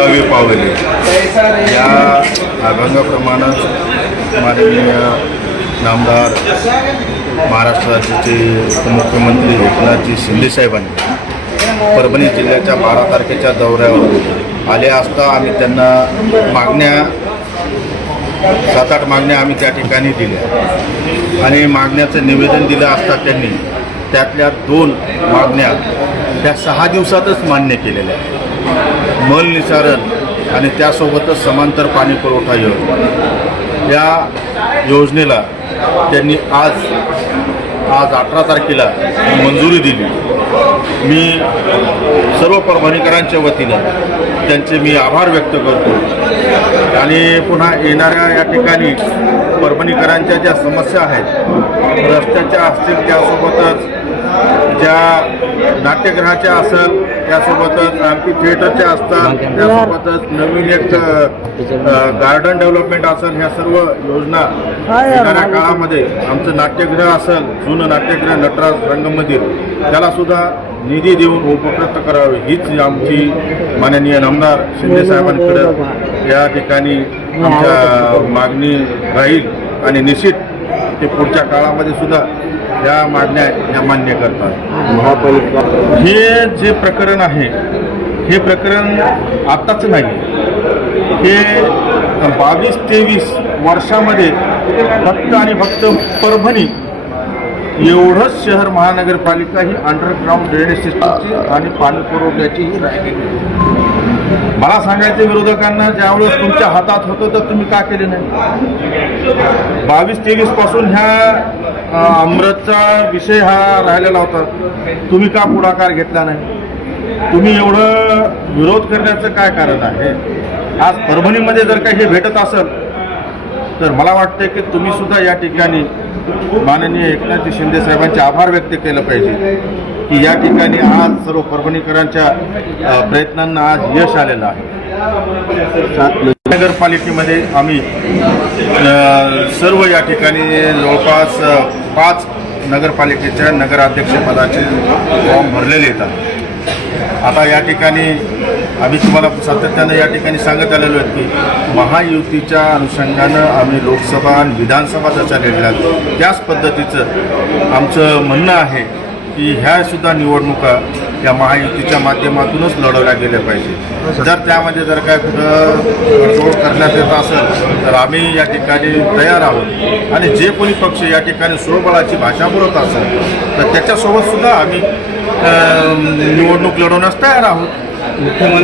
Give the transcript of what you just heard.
पावले या अभंगाप्रमाणेच माननीय नामदार महाराष्ट्र राज्याचे उपमुख्यमंत्री एकनाथजी शिंदेसाहेबांनी परभणी जिल्ह्याच्या 12 तारखेच्या दौऱ्यावर आले असता आम्ही त्यांना मागण्या 7-8 मागण्या आम्ही त्या ठिकाणी दिल्या आणि मागण्याचं निवेदन दिलं असता त्यांनी त्यातल्या 2 मागण्या त्या 6 दिवसातच मान्य केलेल्या आहेत. मल निसारण आणि त्यासोबतच समांतर पाणी पुरवठा योजना या योजनेला त्यांनी आज 18 तारखेला मंजुरी दिली. मी सर्व परभणीकरांच्या वतीनं त्यांचे मी आभार व्यक्त करतो आणि पुन्हा येणाऱ्या या ठिकाणी परभणीकरांच्या ज्या समस्या आहेत रस्त्याच्या असतील त्यासोबतच ज्या नाट्यगृहाच्या असेल त्यासोबतच ॲम्फी थिएटरच्या असतात त्यासोबतच नवीन एक गार्डन डेव्हलपमेंट असेल ह्या सर्व योजना येणाऱ्या काळामध्ये आमचं नाट्यगृह असेल जुनं नाट्यगृह नटराज रंगमंदिर त्यालासुद्धा निधी देऊन उपकृत करावे हीच आमची माननीय नामदार शिंदेसाहेबांकडे या ठिकाणी आमच्या मागणी राहील आणि निश्चित ते पुढच्या काळामध्ये सुद्धा या मागण्या या मान्य करतात. महापालिका हे जे प्रकरण आहे हे प्रकरण आत्ताच नाही, हे 22-23 वर्षामध्ये फक्त आणि फक्त परभणी एवढंच शहर महानगरपालिका ही अंडरग्राऊंड ड्रेनेज सिस्टमची आणि पाणी पुरवठ्याचीही राहिलेली. मला सांगायचं विरोधकांना ज्यावेळेस तुमच्या हातात होतं तर तुम्ही का केले नाही. 22-23 पासून ह्या अमृतचा विषय हा राहिलेला होता, तुम्ही का पुढाकार घेतला नाही. तुम्ही एवढं विरोध करण्याचं काय कारण आहे. आज परभणीमध्ये जर काही हे भेटत असेल तर मला वाटतं की तुम्ही सुद्धा या ठिकाणी माननीय एकनाथजी शिंदे साहेबांचे आभार व्यक्त केलं पाहिजे की या ठिकाणी आज सर्व परभणीकरांच्या प्रयत्नांना आज यश आलेलं आहे. नगरपालिकेमध्ये आम्ही सर्व या ठिकाणी जवळपास 5 नगरपालिकेच्या नगराध्यक्षपदाचे फॉर्म भरलेले येतात. आता या ठिकाणी आम्ही तुम्हाला सातत्यानं या ठिकाणी सांगत आलेलो आहे की महायुतीच्या अनुषंगानं आम्ही लोकसभा आणि विधानसभा जशा लढल्या त्याच पद्धतीचं आमचं म्हणणं आहे की ह्यासुद्धा निवडणुका या महायुतीच्या माध्यमातूनच लढवल्या गेल्या पाहिजे. जर त्यामध्ये जर काय कुठं तडजोड करण्यात येत असेल तर आम्ही या ठिकाणी तयार आहोत आणि जे कोणी पक्ष या ठिकाणी स्वबळाची भाषा बोलत असेल तर त्याच्यासोबतसुद्धा आम्ही निवडणूक लढवण्यास तयार आहोत. मुख्यमंत्री